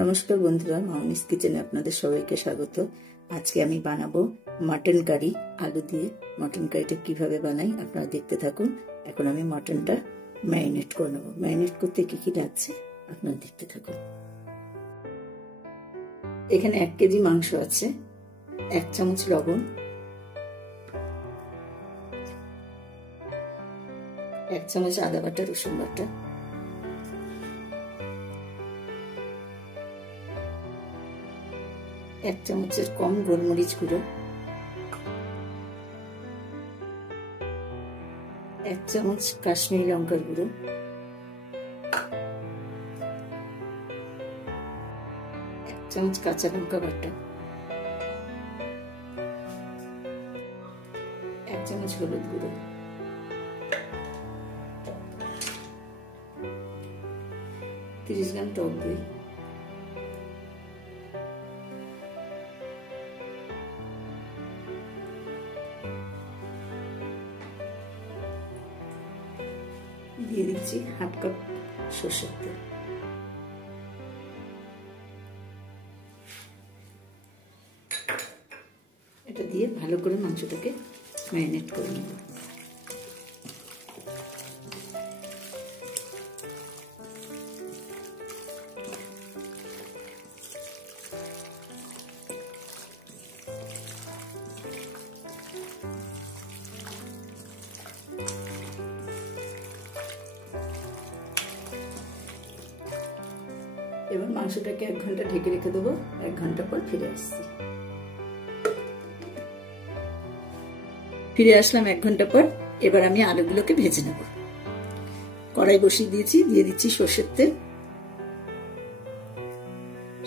নমস্কার বন্ধুরা, মামনিস কিচেনে আপনাদের সবাইকে স্বাগত। আজকে আমি বানাবো মাটন কারি। আলু দিয়ে মাটন কারিটা কিভাবে বানাই আপনারা দেখতে থাকুন। এখন আমি মাটনটা ম্যারিনেট করে নেবো। ম্যারিনেট করতে কি কি লাগছে আপনারা দেখতে থাকুন। এখানে 1 কেজি মাংস আছে, 1 চামচ লবণ, 1 চামচ আদা বাটা, রসুন বাটা, 1 চামচের কম গোলমরিচ গুঁড়ো, 1 চামচ কাশ্মীরি লঙ্কার গুঁড়ো, 1 চামচ কাঁচা লঙ্কা বাটা, 1 চামচ হলুদ গুঁড়ো, 30 গ্রাম টক দই, দিয়ে দিচ্ছি 1/2 কাপ সরষের তেল। এটা দিয়ে ভালো করে মাংসটাকে ম্যারিনেট করে নেব। এবার মাংসটাকে 1 ঘন্টা ঢেকে রেখে দেবো। 1 ঘন্টা পর ফিরে আসছি। ফিরে আসলাম 1 ঘন্টা পর। এবার আমি আলুগুলোকে ভেজে নেব। কড়াই বসিয়ে দিয়েছি, দিয়ে দিচ্ছি সর্ষের তেল।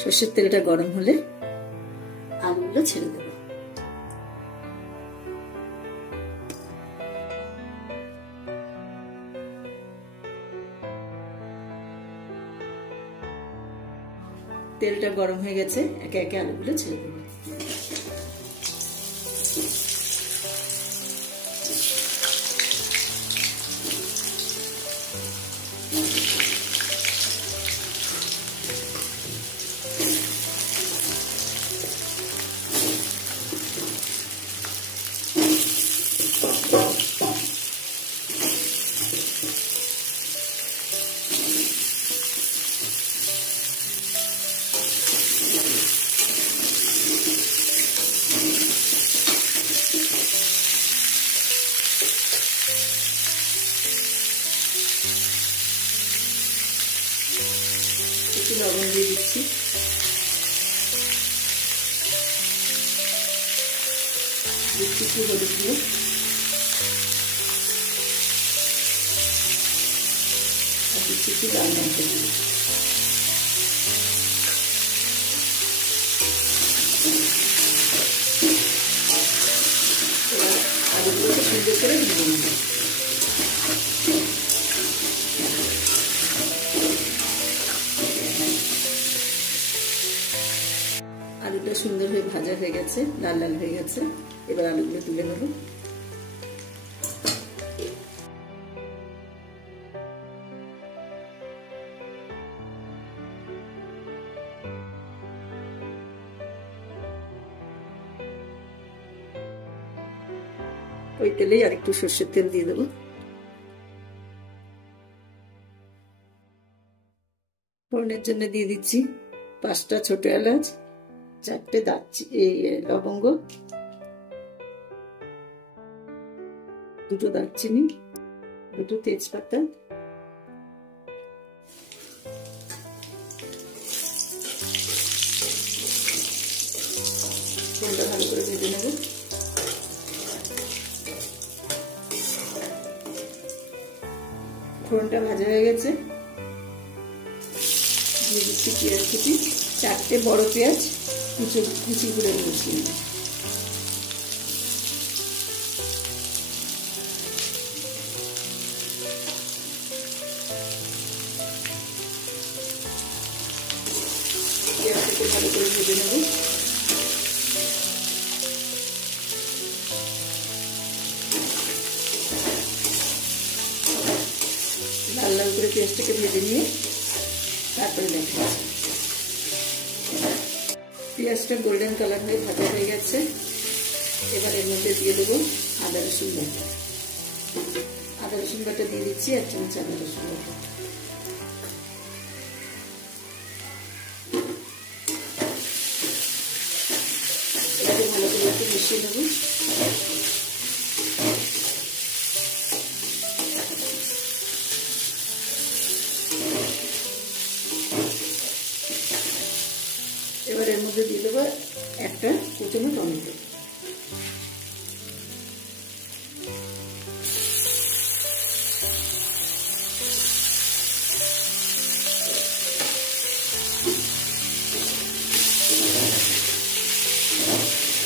সর্ষের তেলটা গরম হলে আলুগুলো ছেড়ে দেব। তেলটা গরম হয়ে গেছে, একে একে আলুগুলো ছেড়ে দেবো। একটু লবণ দিয়ে দিচ্ছি, দিচ্ছি একটু হলুদ গুঁড়ো, আর দিচ্ছি একটু লাল লঙ্কা গুঁড়ো। আলুগুলোকে সুন্দর করে ভেজে নেব। আলুটা সুন্দর হয়ে ভাজা হয়ে গেছে, লাল লাল হয়ে গেছে। এবার আলুগুলো তুলে নেব। ওই তেলেই আর একটু সর্ষের তেল দিয়ে দেবো। ফোড়নের জন্য দিয়ে দিচ্ছি 5টা ছোট এলাচ, 4টে লবঙ্গ, 2টো দারচিনি, 2টো তেজপাতা, ফোড়নটা ভালো করে ভেজে নেব। ফোড়নটা ভাজা হয়ে গেছে, দিয়ে দিচ্ছি পেঁয়াজ কুচি, 4টে বড় পেঁয়াজ কুচি করে বসিয়ে নেব। পেঁয়াজটাকে ভালো করে ভেজে নেব। লাল লাল করে পেঁয়াজটাকে ভেজে নিয়ে তারপরে দেখাচ্ছি। পেঁয়াজটা গোল্ডেন কালার হয়ে ভাজা হয়ে গেছে। এবার এর মধ্যে দিয়ে দেবো আদা রসুন বাটা। আদা রসুন বাটা দিয়ে দিচ্ছি 1 চামচ আদা রসুন বাটা। এটাকে ভালো করে একটু মিশিয়ে নেব। এবার এর মধ্যে দিয়ে দেবো একটা কুচনো টমেটো।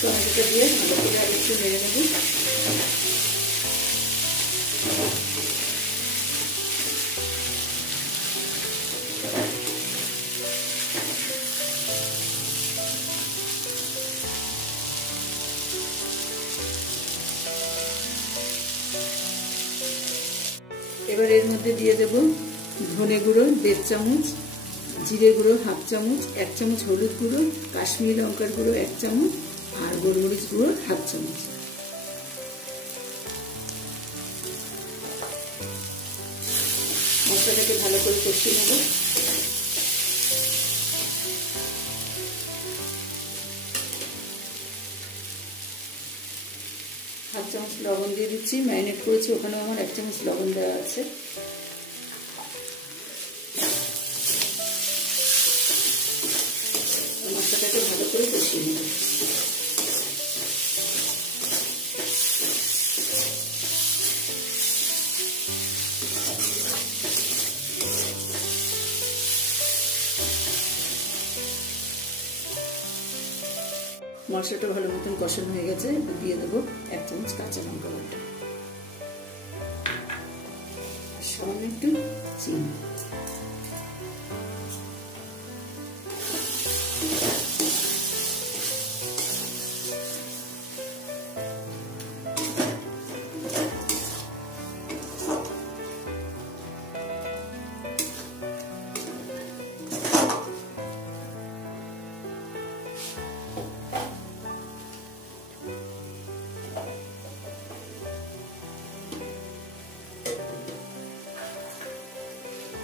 টমেটোটা দিয়ে ভালো করে আর একটু নেড়ে নেব। এবার এর মধ্যে দিয়ে দেব ধনে গুঁড়ো 1.5 চামচ, জিরে গুঁড়ো 1/2 চামচ, 1 চামচ হলুদ গুঁড়ো, কাশ্মীরি লঙ্কার গুঁড়ো 1 চামচ আর গোলমরিচ গুঁড়ো 1/2 চামচ। মশলাটাকে ভালো করে কষিয়ে নেব। হাফ চামচ লবণ দিয়ে দিচ্ছি। ম্যারিনেট করেছি, ওখানে আমার 1 চামচ লবণ দেওয়া আছে। মশলাটাকে ভালো করে কষিয়ে নেব। মশলাটা ভালো মতন কষানো হয়ে গেছে। দিয়ে দেবো 1 চামচ কাঁচা লঙ্কা বাটা, সামান্য একটু চিনি।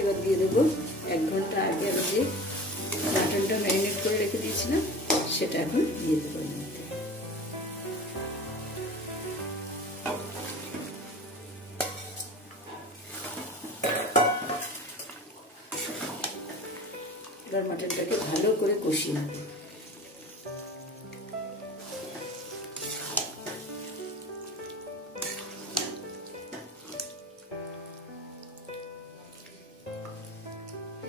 এবার দিয়ে দেবো 1 ঘন্টা আগে আমি যে মাটনটা ম্যারিনেট করে রেখে দিয়েছিলাম সেটা এখন দিয়ে দেবো। এবার মাটনটাকে ভালো করে কষিয়ে নেব।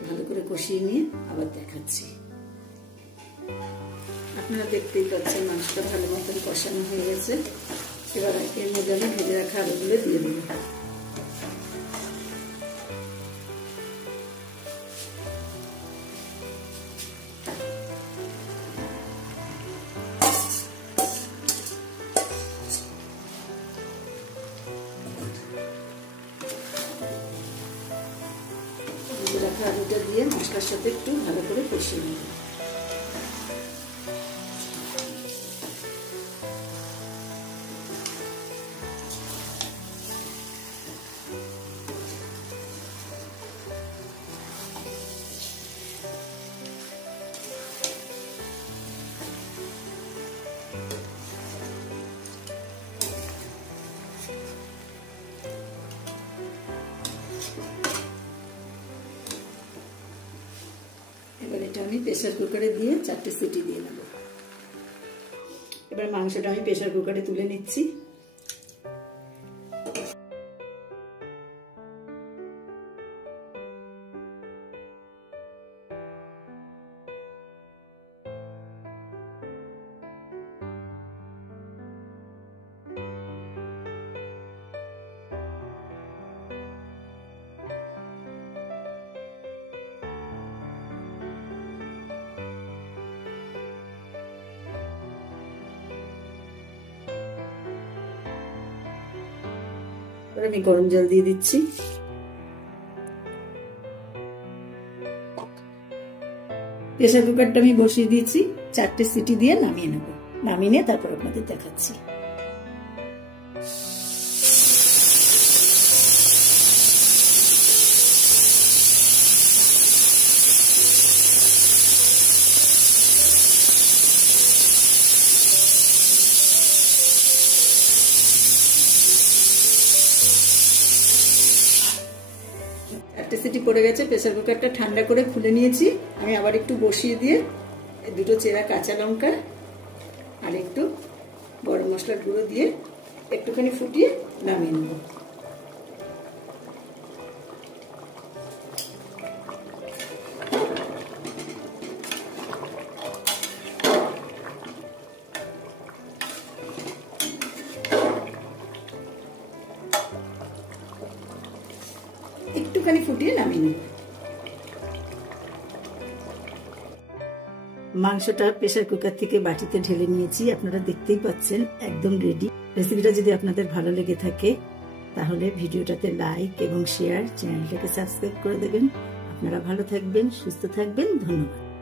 ভালো করে কষিয়ে নিয়ে আবার দেখাচ্ছি। আপনারা দেখতেই পাচ্ছেন মাংসটা ভালো মতন কষানো হয়ে গেছে। এবার এর মধ্যে আমি ভেজে রাখা আলুগুলো দিয়ে দেবো। রাখা আলুটা দিয়ে মশলার সাথে একটু ভালো করে কষিয়ে নেব। এবার এটা আমি প্রেসার কুকারে দিয়ে 4টে সিটি দিয়ে নেব। এবার মাংসটা আমি প্রেসার কুকারে তুলে নিচ্ছি। এবার আমি গরম জল দিয়ে দিচ্ছি। প্রেসার কুকারটা আমি বসিয়ে দিয়েছি। 4টে সিটি দিয়ে নামিয়ে নেব। নামিয়ে নিয়ে তারপর আপনাদের দেখাচ্ছি। একটা সিটি পড়ে গেছে, প্রেসার কুকারটা ঠান্ডা করে খুলে নিয়েছি। আমি আবার একটু বসিয়ে দিয়ে দুটো চেরা কাঁচা লঙ্কা আর একটু গরম মশলার গুঁড়ো দিয়ে একটুখানি ফুটিয়ে নামিয়ে নেব। একটুখানি ফুটিয়ে নামিয়ে নেব। মাংসটা প্রেসার কুকার থেকে বাটিতে ঢেলে নিয়েছি, আপনারা দেখতেই পাচ্ছেন একদম রেডি। রেসিপিটা যদি আপনাদের ভালো লেগে থাকে তাহলে ভিডিওটাতে লাইক এবং শেয়ার, চ্যানেলটাকে সাবস্ক্রাইব করে দেবেন। আপনারা ভালো থাকবেন, সুস্থ থাকবেন। ধন্যবাদ।